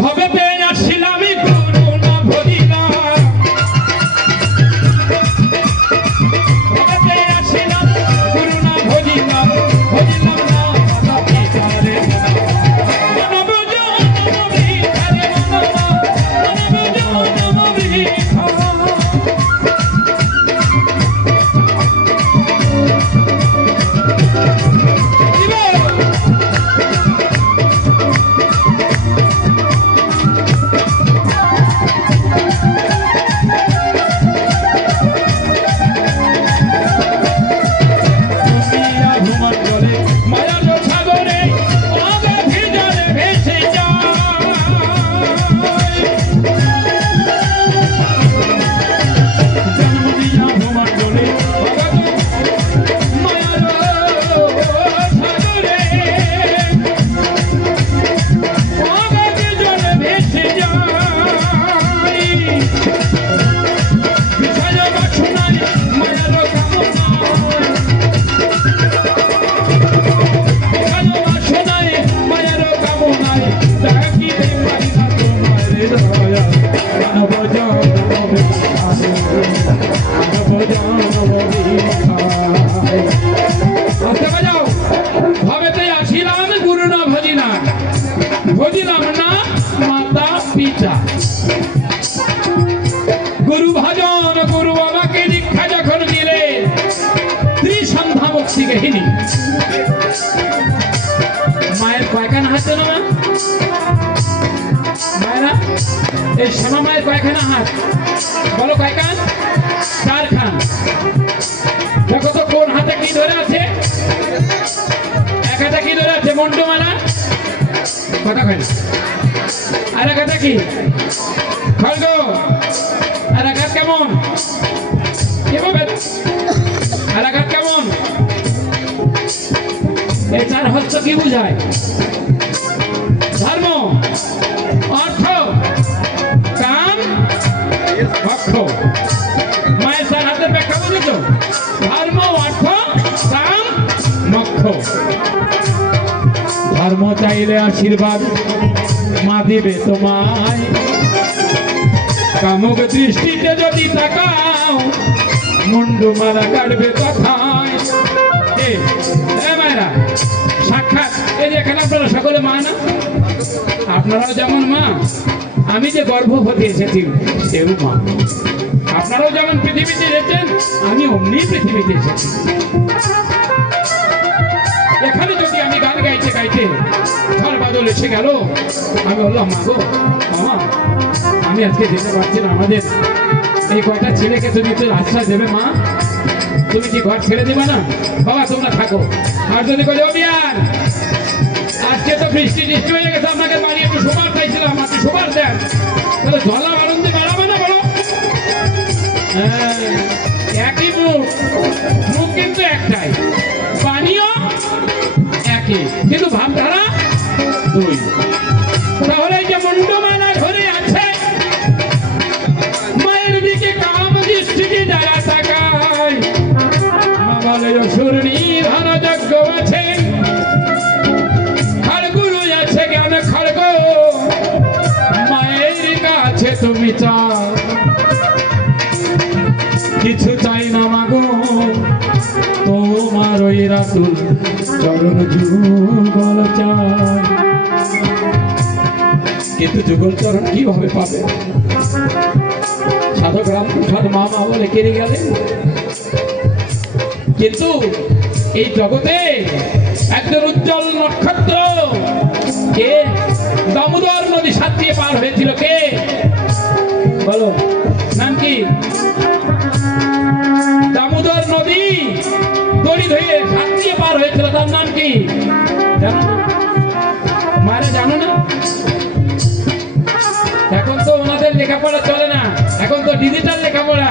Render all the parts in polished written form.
ভবেতে আসিলাম গুরু না ভজিলাম ভবেতে আসিলাম গুরু না ভজিলাম ভজিলাম না মাতা পিতারে মানব জন্ম ভিখারে মানব জন্ম ভিখা ভজিলাম না মাতা পিতা গুরু ভজন গুরু বাবাকে দীক্ষা যখন দিলে ত্রিসন্ধ্যা মুক্তি কাহিনী মায়ের কয়খানা হাত না মা মায়েরা এই শ্যামা মায়ের কয়খানা হাত বলো কয়খান 4 খান দেখো তো কোন হাতে কি ধরে আছে এক হাতে কি ধরে আছে মন্ডমালা কথা কয় না আর এক হাতে কি খড়গ আর এক হাত কেমন এভাবে আর এক হাত কেমন এই 4 হস্ত কি বুঝায় ধর্ম অর্থ কাম ভক্ষ মায়ের 4 হাতের ব্যাখ্যা বুঝেছো ধর্ম অর্থ কাম মোক্ষ ধর্ম চাইলে আশীর্বাদ মা দিবে তোমায় কামুক দৃষ্টিতে যদি তাকাও মুন্ডু মারা কাটবে কথায় মায়েরা সাক্ষাৎ এই যে এখানে আপনারা সকলে মা না আপনারাও যেমন মা আমি যে গর্ভবতী এসেছি সেও মা আপনারাও যেমন পৃথিবীতে এসেছেন আমি অমনি পৃথিবীতে এসেছি এখানে যদি আমি গান গাইতে গাইতে ঝড় বাদল এসে গেল আমি বললাম মা গো মামা আমি আজকে যেতে পারছি না আমাদের এই কয়টা ছেলেকে তুমি তো আশ্বাস দেবে মা তুমি কি ঘর ছেড়ে দিবে না বাবা তোমরা থাকো আর যদি বলে অভিয়ান আজকে তো বৃষ্টি হয়ে গেছে আপনাকে বাড়ি একটু সুপার চাইছিলাম আপনি সুপার দেন তাহলে জলা বাড়ন্তি বাড়াবে না বলো একই মুখ মুখ কিন্তু একটাই পানীয় একই কিন্তু ভাবধারা 2 তাহলে যে মন্ডমালা ধরে আছে মায়ের দিকে কাম দৃষ্টিকে যারা তাকায় মা বলে অসুর নিধন যজ্ঞ আছে খড়গুরু আছে জ্ঞান খড়গ মায়ের কাছে তুমি চাও কিছু চাই না মাগো তোমার ওই রাতুল চরণ যুগল চাই কিন্তু যুগল চরণ কিভাবে পাবে সাধক রামপ্রসাদ মামা বলে কেড়ে গেলেন কিন্তু এই জগতে একজন উজ্জ্বল নক্ষত্র কে দামোদর নদী সাত দিয়ে পার হয়েছিল কে বলো নাম কি দামোদর নদী দড়ি ধরে সাত দিয়ে পার হয়েছিল তার নাম কি জানো মায়েরা জানো না এখন তো ওনাদের লেখাপড়া চলে না এখন তো ডিজিটাল লেখাপড়া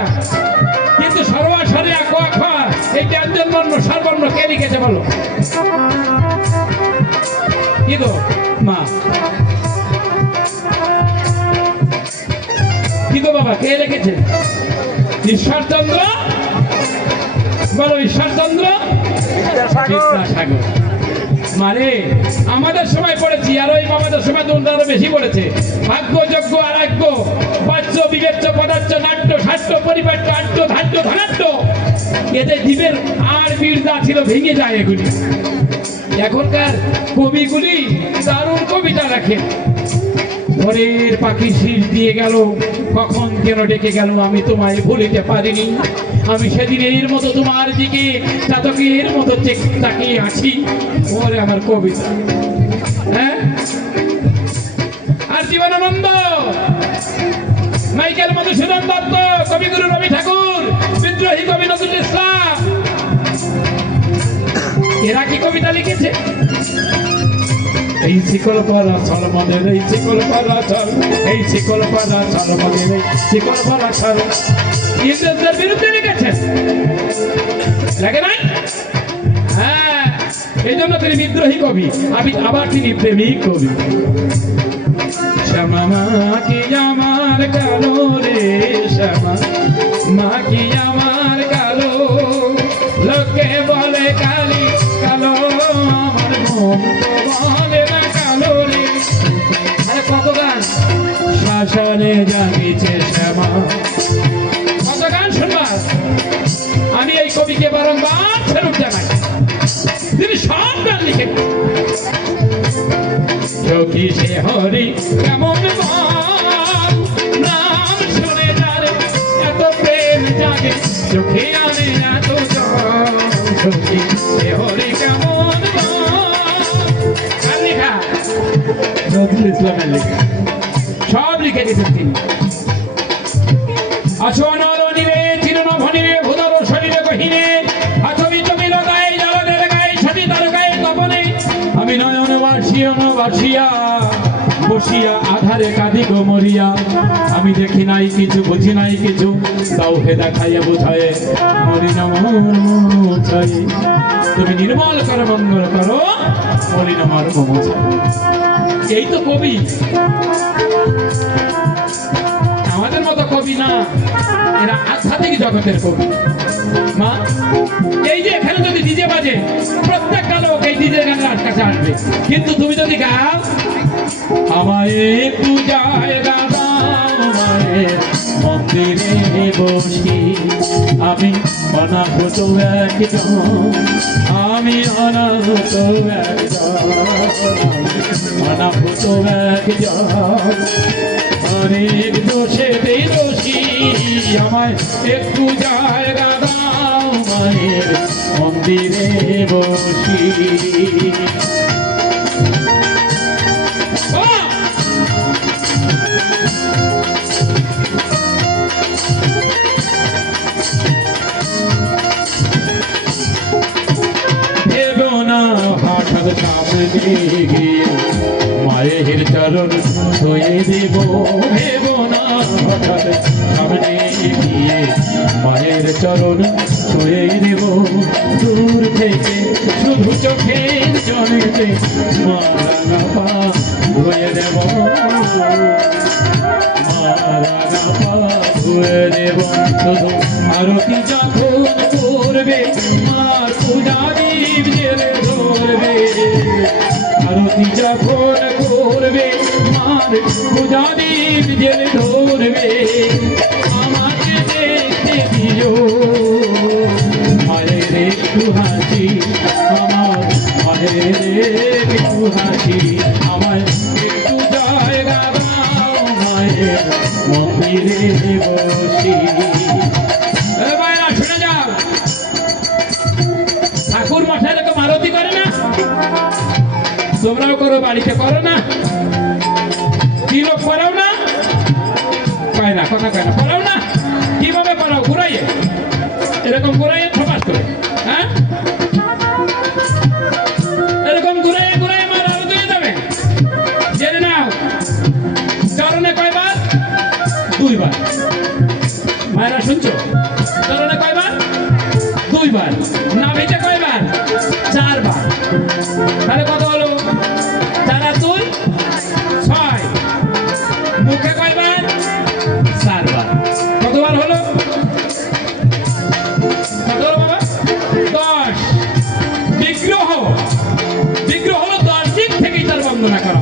কিন্তু সর্বাসরে আঁকা এই ব্যঞ্জন বর্ণ সর্বর্ণ কে লিখেছে বলো কি গো মা কি গো বাবা কে লিখেছে ঈশ্বরচন্দ্র বলো ঈশ্বরচন্দ্র বিদ্যাসাগর মারে আমাদের সময় পড়েছি আর ওই বাবা আদর্শ মাধ্যম আরো বেশি পড়েছে। ভাগ্য যজ্ঞ আরাগ্য বাহ্য বিবেচ্য পদার্থ নাট্য শাস্ত্র পরিপাট্য আট্য ধার্য ধনাট্য, এতে জীবের আর বীর যা ছিল ভেঙে যায় এগুলি। এখনকার কবিগুলি দারুণ কবিতা লেখে। ভোরের পাখি শীষ দিয়ে গেল, কখন কেন ডেকে গেল আমি তোমায় ভুলিতে পারিনি। আমি সেদিনের মতো তোমার দিকে চাতকের মতো তাকিয়ে আছি। ওরে আমার কবিতা। হ্যাঁ, আর জীবনানন্দ, মাইকেল মধুসূদন দত্ত, কবিগুরু রবি ঠাকুর, বিদ্রোহী কবি নজরুল ইসলাম, এরা কি কবিতা লিখেছে? এই শিকল পারা ছল মদের, এই শিকল পারা ছল, এই শিকল পারা ছল মদের, এই শিকল পারা ছল, ইংরেজদের বিরুদ্ধে লিখেছে, লাগে নাই? হ্যাঁ, এই জন্য তিনি বিদ্রোহী কবি, আমি আবার তিনি প্রেমিক কবি। শ্যামা মা কি আমার কালো রে, শ্যামা মা কি আমার কালো, লোকে বলে কালি কালো, আমার মন তো বলে না কালো রে। আরে কত গান শ্মশানে জাগিছে শ্যামা, কত গান শুনবার। আমি এই কবিকে বারংবার ফেরত জানাই, তিনি সব গান লিখে। সখী সে হরি কেমন নাম শুনে যারে এত প্রেম জাগে, চোখে আনে এত জল, সখী সে হরি কেমন গান লেখা নজরুল ইসলামের লেখা, সব লিখে দিতেন তিনি। আছো নর নিরে চিরন ভনিরে ভূদর শরীরে গহিনে, আছো বিচমিল গায়ে জলদের গায়ে সতী তার গায়ে গোপনে, আমি নয়ন বাসিয়া বসিয়া আধারে কাঁদি গো মরিয়া, আমি দেখি নাই কিছু বুঝি নাই কিছু, তাও হে দেখাইয়া বুঝায় মরি না মমছাই, তুমি নির্মল করো মঙ্গল করো মরি না মার মমছাই। এই তো কবি, আমাদের মতো কবি না, এরা আধ্যাত্মিক জগতের কবি। মা, এই যে এখানে যদি ডিজে বাজে, প্রত্যেকটা লোক এই ডিজে গানের কাছে আসবে, কিন্তু তুমি যদি গাও আমায় একটু জায়গা দাও মায়ের মন্দিরে বসি, আমি অনাহত একজন, আমি অনাহত একজন, অনাহত একজন, অনেক দোষেতে দোষী, আমায় একটু জায়গা দাও মায়ের মন্দিরে বসি। সামনে গিয়ে মায়ের চরণ ছুঁয়ে দেব, ভেব না হঠাৎ সামনে গিয়ে মায়ের চরণ ছুঁয়ে দেব, দূর থেকে শুধু চোখের জলেতে মারা পা ধুয়ে দেব, মারা পা ধুয়ে দেব, শুধু আরতি যখন করবে মার পূজা দীপ জেলে ধরবে, আরতি যখন করবে মার পূজা দীপ জেলে ধরবে, আমাকে দেখতে দিও মায়ের একটু হাসি, আমার মায়ের একটু হাসি, আমায় একটু জায়গা দাও মায়ের মন্দিরে বসি। শুনে যাও, ঠাকুর মশাই এরকম আরতি করে না? তোমরাও করো, বাড়িতে করো না? কি লোক পড়াও না? কয় না, কথা কয় না, পড়াও না? কিভাবে পড়াও? ঘুরাইয়ে, এরকম ঘুরাইয়ে ছপাস করে, হ্যাঁ, এরকম ঘুরাইয়ে ঘুরাইয়ে মার আরতি হয়ে যাবে। জেনে নাও, চরণে কয়বার? 2 বার। মায়েরা শুনছো? চরণে কয়বার? 2 বার। নাভিতে কয়বার? 4 বার। তাহলে কত হলো? 4 আর 2 6। মুখে কয়বার? 4 বার। কতবার হলো? কত হলো বাবা? 10। বিগ্রহ হলো 10 দিক থেকেই তার বন্দনা করা।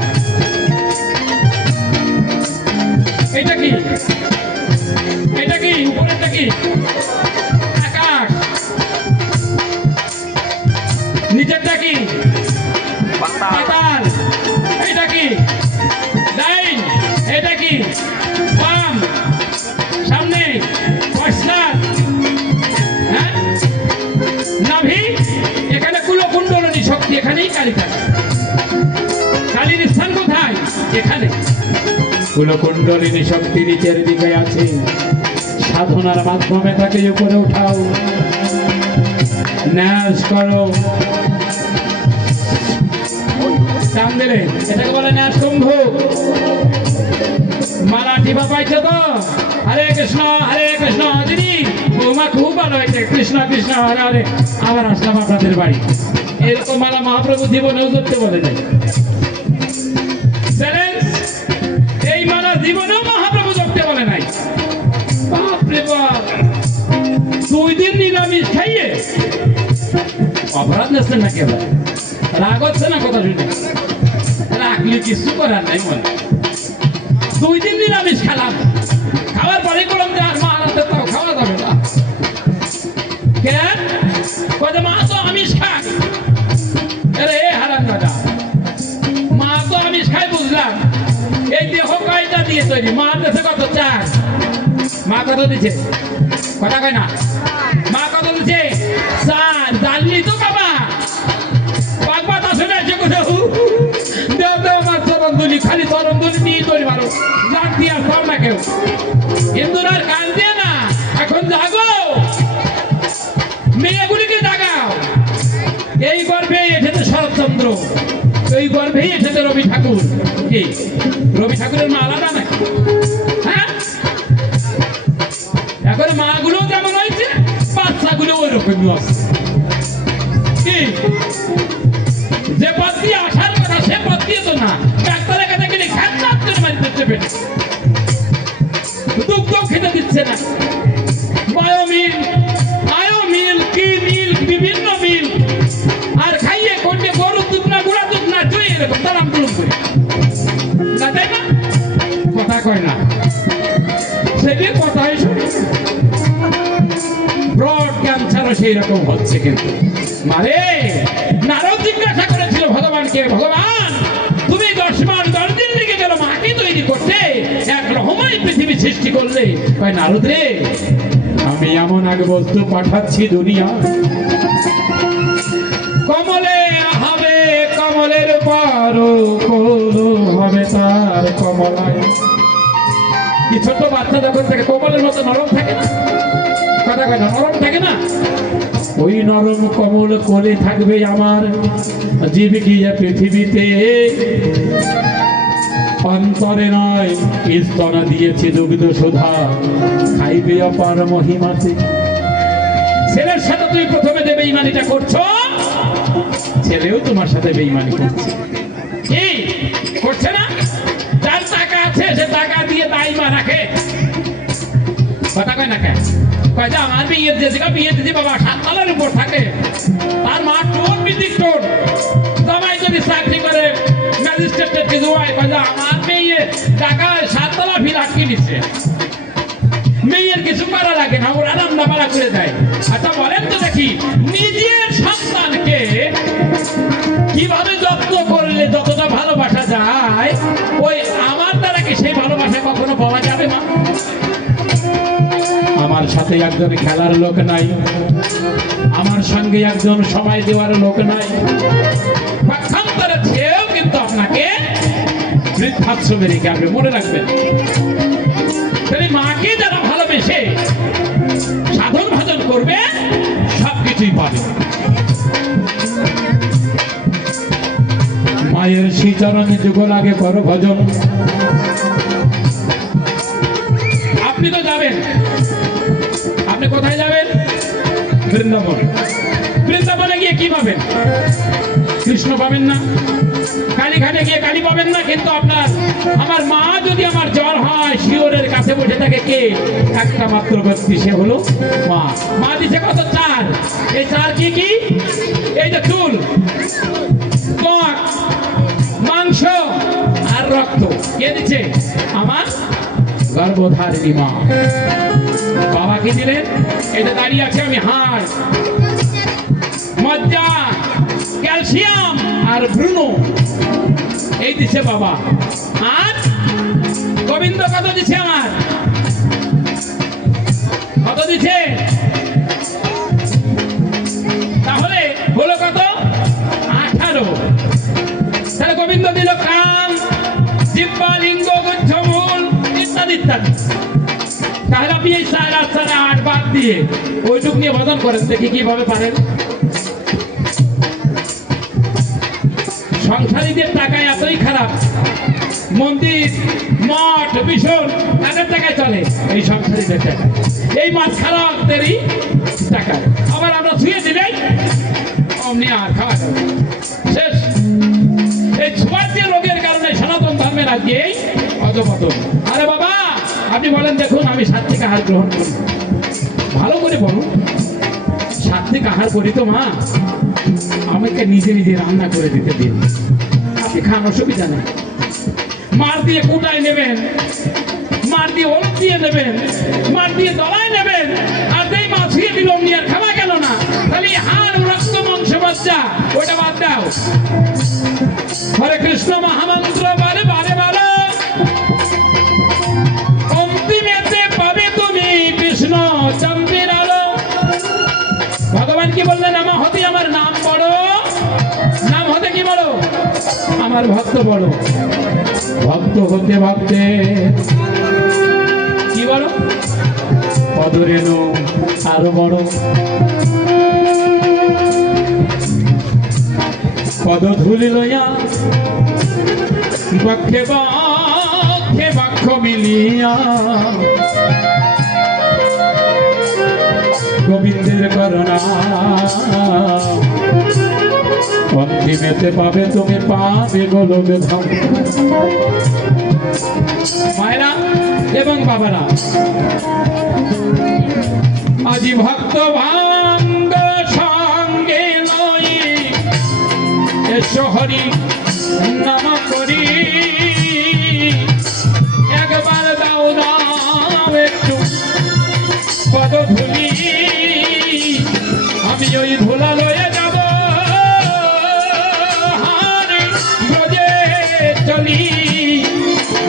কালীর স্থান কোথায়? এখানে কুলকুণ্ডলিনী শক্তি নিচের দিকে আছে, সাধনার মাধ্যমে তাকে উপরে উঠাও, ন্যাস করো। টান দিলে এটাকে বলে ন্যাস কুম্ভ। মালা টিপা পাইছে তো? হরে কৃষ্ণ দিদি বৌমা খুব ভালো হয়েছে, কৃষ্ণ কৃষ্ণ হরে হরে। আবার আসলাম আপনাদের বাড়ি। এরকম মালা মহাপ্রভু জীবনেও ধরতে বলে যায়। এই মালা জীবনেও মহাপ্রভু ধরতে বলে নাই। বাপরে বাপ, 2 দিন নিরামিষ খাইয়ে অপরাধ নেছেন না কেবল, রাগ হচ্ছে না কথা শুনে? রাখলে কিছু করার নাই মনে। 2 দিন নিরামিষ খেলাম, খাওয়ার পরে করলাম যে আর মা আনতে তাও খাওয়া যাবে না। কেন? মা তো আমিষ খায়। আরে হারাম দাদা, মা তো আমিষ খায় বুঝলাম, এই দেহ কয়টা দিয়ে তৈরি? মা দেশে কত? 4। মা কত দিচ্ছে? কথা কয় না। মা কত দিচ্ছে? 4। জানলি তো বাবা, বাগবাদ আসে না যে কোথাও। দেও দেও আমার চরণদুলি, খালি চরণদুলি নিয়ে তৈরি মারো, জাগ দিয়ে আর পাও না কেউ। হিন্দুরা আর কান দিয়ে না, এখন জাগো, মেয়েগুলিকে জাগাও। এই গর্ভে এসেছে শরৎচন্দ্র, এই গর্ভেই এসেছে রবি ঠাকুর। কি রবি ঠাকুরের মা আলাদা নাকি? হ্যাঁ, এখন মাগুলো যেমন হয়েছে, বাচ্চাগুলো ওই রকমই আছে। কি যে পথ দিয়ে আসার কথা সে পথ দিয়ে তো না, ডাক্তারের কাছে গেলে খেতে মারি দিচ্ছে পেটে, দুগ্ধ খেতে দিচ্ছে না। বায়োমিল কি মিল, বিভিন্ন মিল আর খাইয়ে করতে গরুর দুধ না গুড়া দুধ না চুই এরকম তারাম তুলুম করে না, তাই না? কথা কয় না, সেটি কথাই শুনে। ব্রড ক্যান্সারও সেই রকম হচ্ছে। কিন্তু মারে নারদ জিজ্ঞাসা করেছিল ভগবানকে, ভগবান তুমি 10 মাস 10 দিন লেগে গেল মাটি তৈরি করতে, এক রকমই পৃথিবী সৃষ্টি করলে। কয় নারদ রে, আমি এমন এক বস্তু পাঠাচ্ছি দুনিয়া, কমলে হবে কমলের পর হবে তার কমলায়। কি ছোট বাচ্চা যখন থেকে কমলের মতো নরম থাকে না? কথা কয় না, নরম থাকে না? ওই নরম কমল কোলে থাকবে আমার জীবিকা পৃথিবীতে। অন্তরে নয় স্তনা দিয়েছে দুগ্ধ সুধা, খাইবে অপার মহিমাতে। ছেলের সাথে তুমি প্রথমে যে বেঈমানিটা করছো, ছেলেও তোমার সাথে বেঈমানি করছে। কি করছে না? যার টাকা আছে সে টাকা দিয়ে দাইমা রাখে। কথা কয় না কেন? কয় যে আমার বিয়ে দিয়েছি বাবা 7 তলার উপর থাকে, তার মা টোন বিদিক টোন, জামাই যদি চাকরি করে ম্যাজিস্ট্রেটের কিছু হয়, কয় যে আমার মেয়ে টাকা 7 তলা ফিল আটকে নিচ্ছে, মেয়ের কিছু করা লাগে না, ওরা রান্না বাড়া করে দেয়। আচ্ছা বলেন তো দেখি, নিজের সন্তানকে কিভাবে যত্ন করলে যতটা ভালোবাসা যায়, ওই আমার দ্বারা কি সেই ভালোবাসা কখনো পাওয়া যাবে না? আমার সাথে একজন খেলার লোক নাই, আমার সঙ্গে একজন সময় দেওয়ার লোক নাই, পক্ষান্তরে ছেও কিন্তু আপনাকে বৃদ্ধাশ্রমে রেখে আসবে, মনে রাখবেন। মাকে যারা ভালোবেসে সাধন ভজন করবে সবকিছুই পাবে। মায়ের শ্রীচরণে যুগল আগে করো ভজন। আপনি তো যাবেন, আপনি কোথায় যাবেন? বৃন্দাবন। বৃন্দাবনে গিয়ে কি পাবেন? কৃষ্ণ পাবেন না। কালীঘাটে গিয়ে কালী পাবেন না। কিন্তু আপনার আমার মা যদি আমার জ্বর হয়, শিওরের কাছে বসে থাকে কে? একটা মাত্র ব্যক্তি, সে হলো মা। মা দিছে কত? 4। এই 4 কি কি? এই যে চুল, ত্বক, মাংস আর রক্ত। কে দিচ্ছে? আমার গর্ভধারিণী মা। বাবা কি দিলেন? এটা দাঁড়িয়ে আছে আমি হাড়, মজ্জা, ক্যালসিয়াম আর ভ্রূণ, এই দিচ্ছে বাবা। আর গোবিন্দ কত দিচ্ছে? আমার কত দিচ্ছে? তাহলে হলো কত? 18। তাহলে গোবিন্দ দিল কান, জিহ্বা, লিঙ্গ, গুচ্ছ, মূল ইত্যাদি ইত্যাদি। তাহলে আপনি এই 4 আর 4 8 বাদ দিয়ে ওইটুক নিয়ে ভজন করেন, দেখি কিভাবে পারেন। সংসারীদের টাকায় এতই খারাপ, মন্দির মঠ ভীষণ তাদের টাকায় চলে, এই সংসারীদের টাকায়, এই মাছ খারাপদেরই টাকায়। আবার আমরা ছুঁয়ে দিলেই অমনি আর খাওয়া যাবে শেষ। এই ছোঁয়ার যে রোগের কারণে সনাতন ধর্মের আজকে এই অধপতন। আরে বাবা আপনি বলেন, দেখুন আমি সাত্বিক আহার গ্রহণ করি, ভালো করে বলুন সাত্বিক আহার করি তো মা, আমাকে নিজে নিজে রান্না করে দিতে দিন, আপনি খান, অসুবিধা নেই। মার দিয়ে কুটায় নেবেন, মার দিয়ে ওলট দিয়ে নেবেন, মার দিয়ে দলায় নেবেন, আর যেই মাছ দিয়ে দিল অমনি আর খাওয়া গেল না, খালি হাড় রক্ত মাংস বাচ্চা, ওটা বাদ দাও। হরে কৃষ্ণ মহামন্ত্র বারে বারে বারে, অন্তিমেতে পাবে তুমি কৃষ্ণ চন্দ্রের আলো। ভগবান কি বললেন, আমার হতে আমার নাম বড়, নাম হতে কি বড়, আমার ভক্ত বড়। ভক্ত হতে ভক্তে কি বড়, পদরেণু আরো বড়। পদ ধুলি লইয়া বক্ষে বক্ষে বক্ষ মিলিয়া, গোবিন্দের করুণা অন্তিমেতে পাবে তুমি, পাবে গোলকে ধাম। মায়েরা এবং বাবারা, আজি ভক্ত ভাঙ্গ সঙ্গে লই এসো হরি নাম করি, একবার দাও দাও একটু পদ ধুলি, আমি ওই ধুলা লয়ে যাব হারি ব্রজে চলি।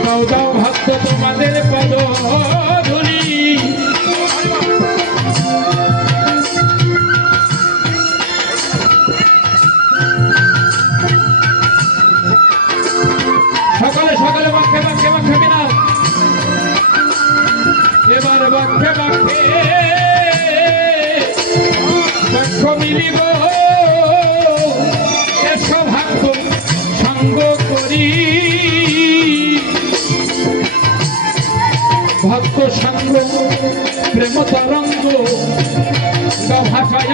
দাও দাও ভক্ত তোমাদের পদ ধুলি। সকলে সকলে বাক্যে বাক্যে বাক্যে বিনাও, এবার বাক্যে বাক্যে বাক্য মিলিব, এসো ভক্ত সঙ্গ করি। ভক্ত সঙ্গ প্রেম তরঙ্গ ভাষায়